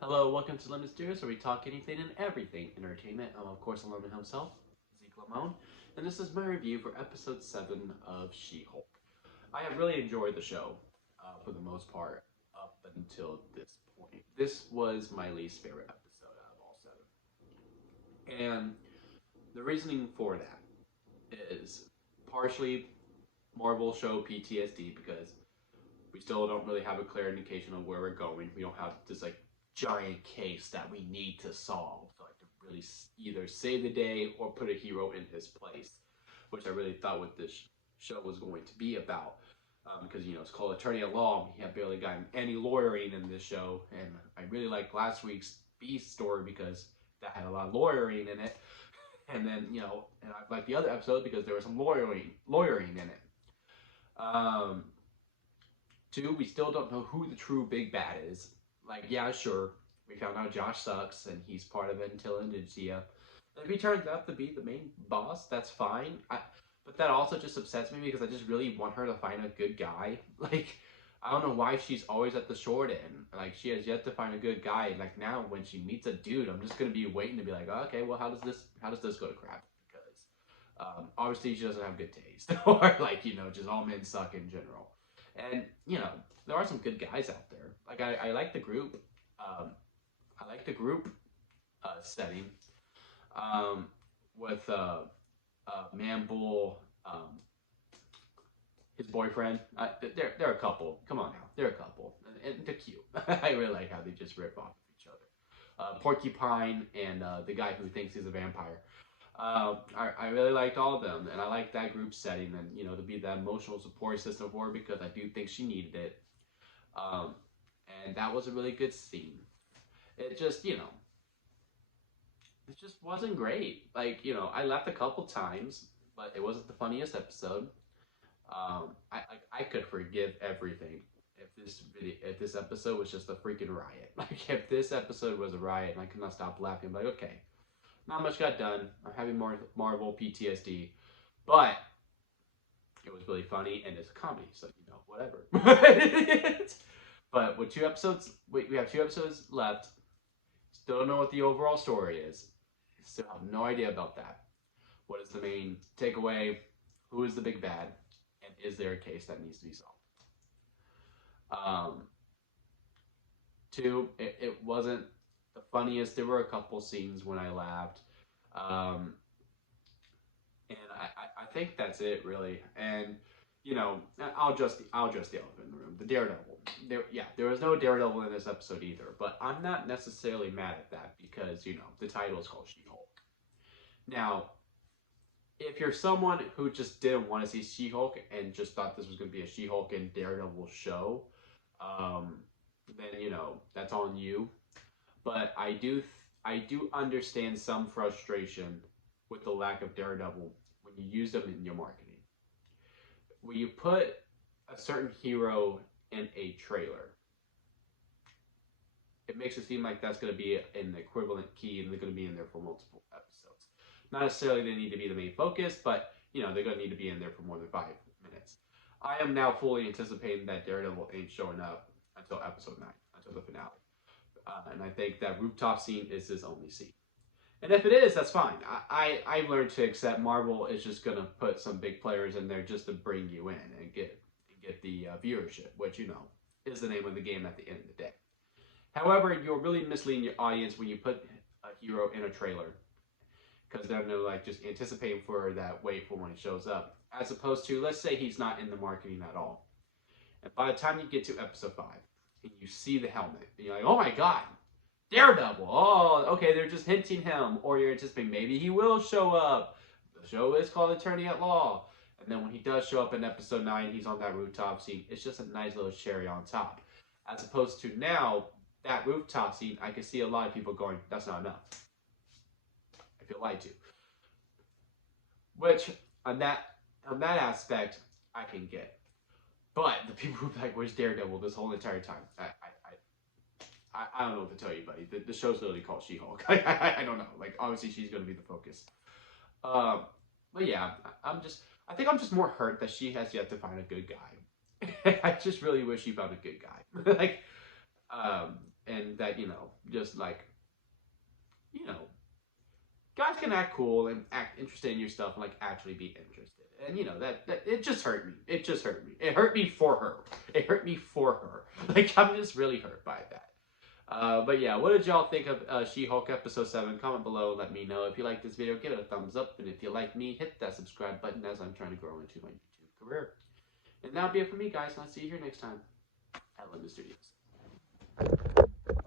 Hello, welcome to Lemon Steers, where we talk anything and everything entertainment. I'm, of course, Lemon himself, Zeke Lamone, and this is my review for episode 7 of She-Hulk. I have really enjoyed the show, for the most part, up until this point. This was my least favorite episode out of all 7. And the reasoning for that is partially Marvel show PTSD, because we still don't really have a clear indication of where we're going. We don't have this giant case that we need to solve to really either save the day or put a hero in his place, which I really thought what this show was going to be about. Because it's called Attorney at Law. We have barely gotten any lawyering in this show, and I really liked last week's Beast story because that had a lot of lawyering in it. And then and I liked the other episode because there was some lawyering in it. Um, Two, we still don't know who the true big bad is. Yeah, sure, we found out Josh sucks and he's part of Intelligentsia. And if he turns out to be the main boss, that's fine. But that also just upsets me because I just really want her to find a good guy. I don't know why she's always at the short end. She has yet to find a good guy. Now, when she meets a dude, I'm just gonna be waiting to be like, oh, okay, well, how does this go to crap? Because obviously she doesn't have good taste, or just all men suck in general. And there are some good guys out there. I like the group. I like the group setting with Man Bull, his boyfriend. They're a couple. Come on now, they're a couple, and they're cute. I really like how they just rip off of each other. Porcupine and the guy who thinks he's a vampire. I really liked all of them, and I liked that group setting, and to be that emotional support system for her because I do think she needed it. Um, and that was a really good scene. It just it just wasn't great. I laughed a couple times, but it wasn't the funniest episode. I could forgive everything if this episode was just a freaking riot. If this episode was a riot and I could not stop laughing, okay, not much got done. I'm having more Marvel PTSD, but it was really funny and it's a comedy, so whatever. But with 2 episodes, we have 2 episodes left. Still don't know what the overall story is. Still have no idea about that. What is the main takeaway? Who is the big bad? And is there a case that needs to be solved? Um, Two, it wasn't the funniest. There were a couple scenes when I laughed. Um, and I think that's it really. And I'll just the elephant in the room. The Daredevil. There was no Daredevil in this episode either. But I'm not necessarily mad at that because the title is called She-Hulk. Now, if you're someone who just didn't want to see She-Hulk and just thought this was going to be a She-Hulk and Daredevil show, then that's on you. But I do understand some frustration with the lack of Daredevil when you use them in your marketing. When you put a certain hero in a trailer, it makes it seem like that's going to be an equivalent key and they're going to be in there for multiple episodes. Not necessarily they need to be the main focus, but they're going to need to be in there for more than 5 minutes. I am now fully anticipating that Daredevil ain't showing up until episode 9, until the finale. And I think that rooftop scene is his only scene. And if it is, that's fine. I've learned to accept Marvel is just going to put some big players in there just to bring you in and get the viewership, which, is the name of the game at the end of the day. However, you're really misleading your audience when you put a hero in a trailer because they're just anticipating for that wait for when he shows up, as opposed to, let's say he's not in the marketing at all. And by the time you get to episode 5 and you see the helmet, and you're like, oh my god, Daredevil. Oh, okay, they're just hinting him. Or you're anticipating maybe he will show up. The show is called Attorney at Law. And then when he does show up in episode 9, he's on that rooftop scene. It's just a nice little cherry on top. As opposed to now, that rooftop scene, I can see a lot of people going, that's not enough. I feel lied to. Which, on that aspect, I can get. But the people who are like, where's Daredevil this whole entire time? I don't know what to tell you, buddy. The show's literally called She-Hulk. I don't know. Obviously, she's going to be the focus. But yeah, I think I'm just more hurt that she has yet to find a good guy. I just really wish she found a good guy. And that that, just like, guys can act cool and act interested in your stuff and like actually be interested. And that it just hurt me. It just hurt me. It hurt me for her. It hurt me for her. Like, I'm just really hurt by that. But yeah, what did y'all think of She-Hulk episode 7? Comment below and let me know. If you like this video, give it a thumbs up. And if you like me, hit that subscribe button as I'm trying to grow into my YouTube career. And that'll be it for me, guys. And I'll see you here next time at Lemon Studios.